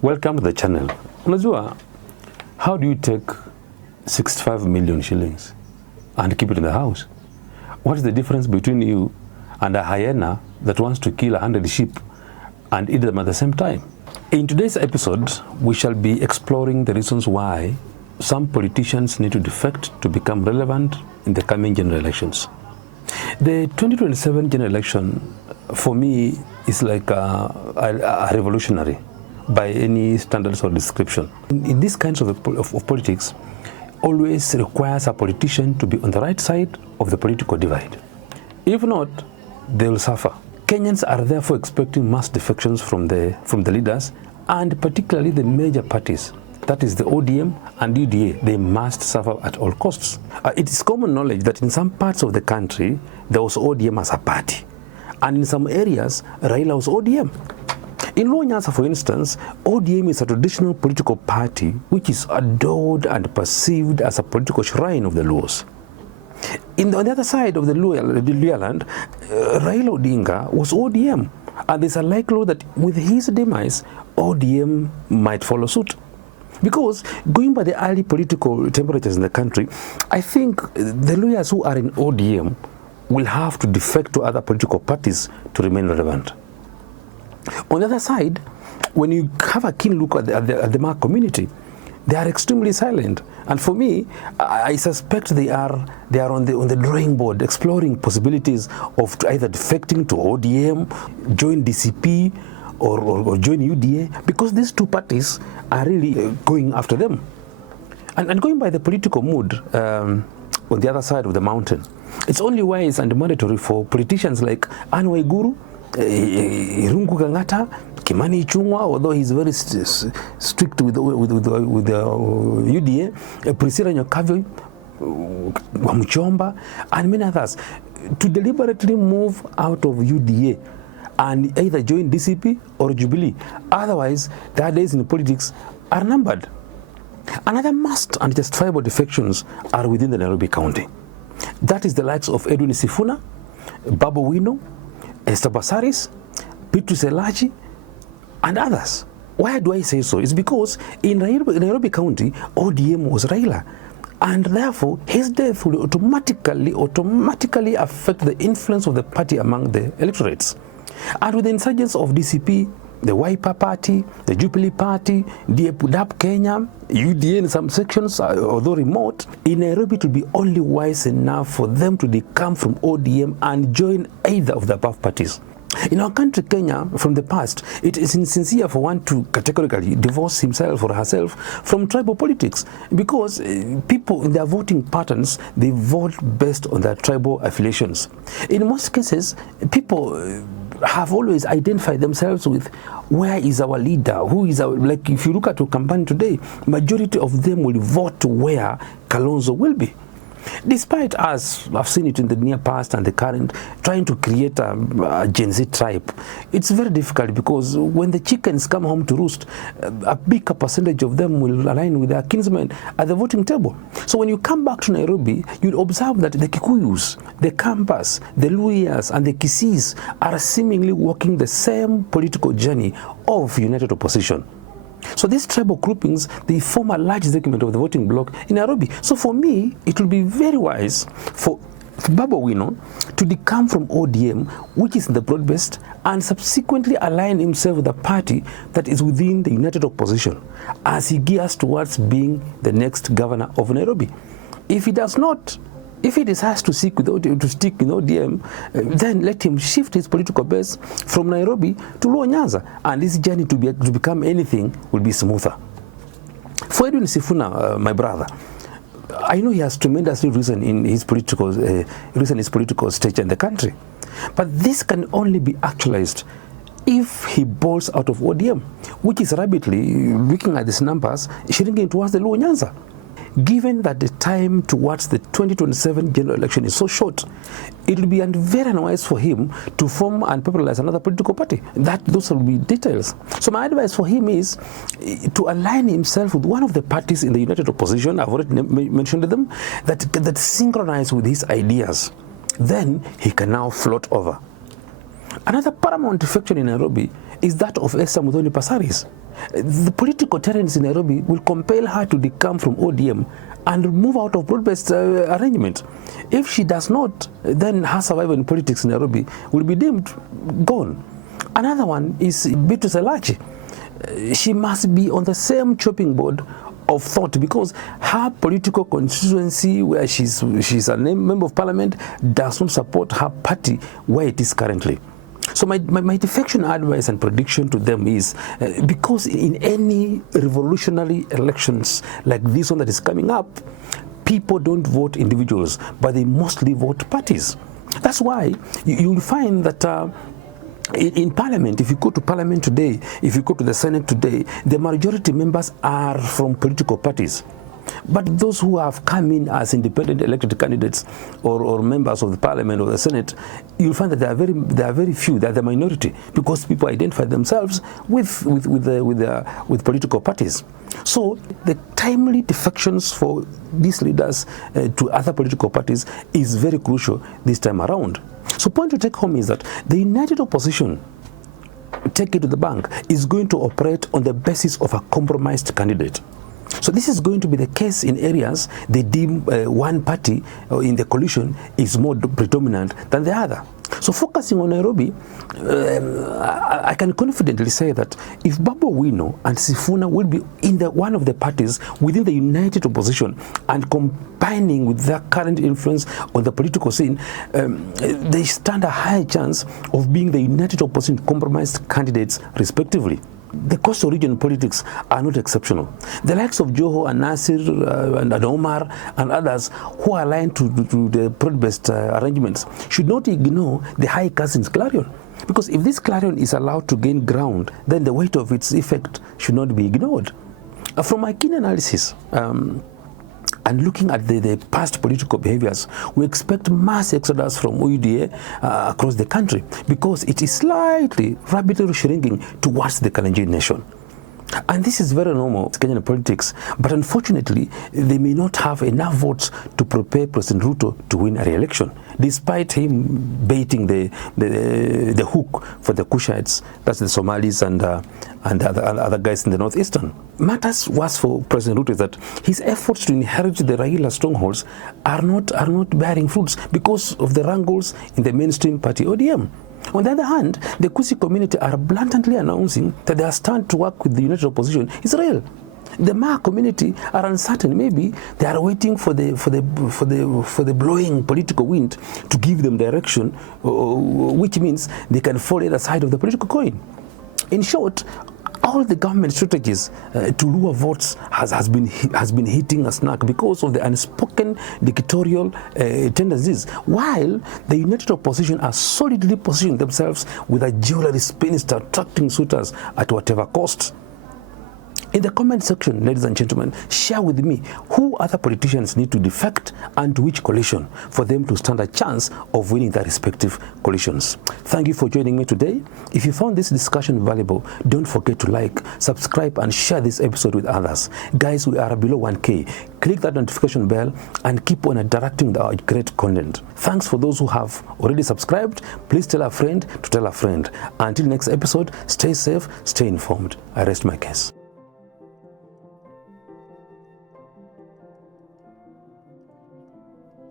Welcome to the channel. Unajua, how do you take 65 million shillings and keep it in the house? What is the difference between you and a hyena that wants to kill 100 sheep and eat them at the same time? In today's episode, we shall be exploring the reasons why some politicians need to defect to become relevant in the coming general elections. The 2027 general election, for me, is like a revolutionary by any standards or description. In these kinds of politics, always requires a politician to be on the right side of the political divide. If not, they will suffer. Kenyans are therefore expecting mass defections from the leaders, and particularly the major parties. That is the ODM and UDA. They must suffer at all costs. It is common knowledge that in some parts of the country, there was ODM as a party. And in some areas, Raila was ODM. In Luo Nyanza, for instance, ODM is a traditional political party which is adored and perceived as a political shrine of the Luos. On the other side of the Luo land, Raila Odinga was ODM. And there's a likelihood that with his demise, ODM might follow suit. Because going by the early political temperatures in the country, I think the lawyers who are in ODM will have to defect to other political parties to remain relevant. On the other side, when you have a keen look at the Maa community, they are extremely silent. And for me, I suspect they are on the drawing board, exploring possibilities of either defecting to ODM, join DCP, or join UDA, because these two parties are really going after them. And going by the political mood on the other side of the mountain, it's only wise and mandatory for politicians like Anne Waiguru, Irungu Kang'ata, Kimani Ichung'wah, although he's very strict with the UDA, Priscilla Nyakavyo, Wamuchomba, and many others, to deliberately move out of UDA and either join DCP or Jubilee. Otherwise, their days in politics are numbered. Another must and justifiable defections are within the Nairobi County. That is the likes of Edwin Sifuna, Babu Wino, Esther Basaris, Petrus Elachi, and others. Why do I say so? It's because in Nairobi County, ODM was Raila. And therefore, his death will automatically affect the influence of the party among the electorates. And with the insurgence of DCP, the Wiper Party, the Jubilee Party, DAP Kenya, UDA in some sections, although remote, in Nairobi it will be only wise enough for them to decamp from ODM and join either of the above parties. In our country, Kenya, from the past, it is insincere for one to categorically divorce himself or herself from tribal politics, because people in their voting patterns, they vote based on their tribal affiliations. In most cases, people have always identified themselves with where is our leader, who is our, like if you look at your campaign today, majority of them will vote where Kalonzo will be. Despite us, I've seen it in the near past and the current, trying to create a Gen Z tribe, it's very difficult, because when the chickens come home to roost, a bigger percentage of them will align with their kinsmen at the voting table. So when you come back to Nairobi, you'll observe that the Kikuyus, the Kambas, the Luyas, and the Kisis are seemingly walking the same political journey of united opposition. So these tribal groupings, they form a large segment of the voting bloc in Nairobi. So for me, it will be very wise for Babu Wino to decamp from ODM, which is in the broad-based, and subsequently align himself with a party that is within the united opposition as he gears towards being the next governor of Nairobi. If he does not, if he decides to stick with ODM, then let him shift his political base from Nairobi to Luo Nyanza, and this journey to become anything will be smoother. For Edwin Sifuna, my brother, I know he has tremendously risen in his political stature in the country, but this can only be actualized if he bolts out of ODM, which is rapidly, looking at these numbers, shrinking towards the Luo Nyanza. Given that the time towards the 2027 general election is so short, it will be very unwise for him to form and popularize another political party. Those will be details. So my advice for him is to align himself with one of the parties in the united opposition. I've already mentioned them, that synchronize with his ideas. Then he can now float over. Another paramount defection in Nairobi is that of Esther Muthoni Passaris. The political terrains in Nairobi will compel her to decamp from ODM and move out of broad-based arrangement. If she does not, then her survival in politics in Nairobi will be deemed gone. Another one is Beatrice Elachi. She must be on the same chopping board of thought, because her political constituency, where she's a member of parliament, does not support her party where it is currently. So my defection advice and prediction to them is, because in any revolutionary elections like this one that is coming up, people don't vote individuals, but they mostly vote parties. That's why you'll find that in Parliament, if you go to Parliament today, if you go to the Senate today, the majority members are from political parties. But those who have come in as independent elected candidates or members of the Parliament or the Senate, you'll find that they are very few. They are the minority, because people identify themselves with political parties. So the timely defections for these leaders to other political parties is very crucial this time around. So point to take home is that the united opposition, take it to the bank, is going to operate on the basis of a compromised candidate. So this is going to be the case in areas they deem one party in the coalition is more predominant than the other. So focusing on Nairobi, I can confidently say that if Babu Owino and Sifuna will be in one of the parties within the united opposition and combining with their current influence on the political scene, they stand a high chance of being the united opposition compromised candidates respectively. The coastal region politics are not exceptional. The likes of Joho and Nasir and Omar and others who are aligned to the broad-based arrangements should not ignore the high cousins Clarion. Because if this Clarion is allowed to gain ground, then the weight of its effect should not be ignored. From my keen analysis, and looking at the past political behaviors, we expect mass exodus from UDA across the country, because it is slightly rapidly shrinking towards the Kalenjin nation. And this is very normal in Kenyan politics, but unfortunately, they may not have enough votes to prepare President Ruto to win a re-election, despite him baiting the hook for the Kushites, that's the Somalis and other guys in the northeastern. Matters worse for President Ruto is that his efforts to inherit the Raila strongholds are not bearing fruits because of the wrangles in the mainstream party ODM. On the other hand, the Kusi community are blatantly announcing that they are stand to work with the united opposition Israel. The Ma community are uncertain. Maybe they are waiting for the blowing political wind to give them direction, which means they can fall either side of the political coin. In short, all the government strategies to lure votes has been hitting a snag because of the unspoken dictatorial tendencies, while the united opposition are solidly positioning themselves with a jewelry spinster attracting suitors at whatever cost. In the comment section, ladies and gentlemen, share with me who other politicians need to defect and to which coalition for them to stand a chance of winning their respective coalitions. Thank you for joining me today. If you found this discussion valuable, don't forget to like, subscribe, and share this episode with others. Guys, we are below 1K. Click that notification bell and keep on interacting with our great content. Thanks for those who have already subscribed. Please tell a friend to tell a friend. Until next episode, stay safe, stay informed. I rest my case.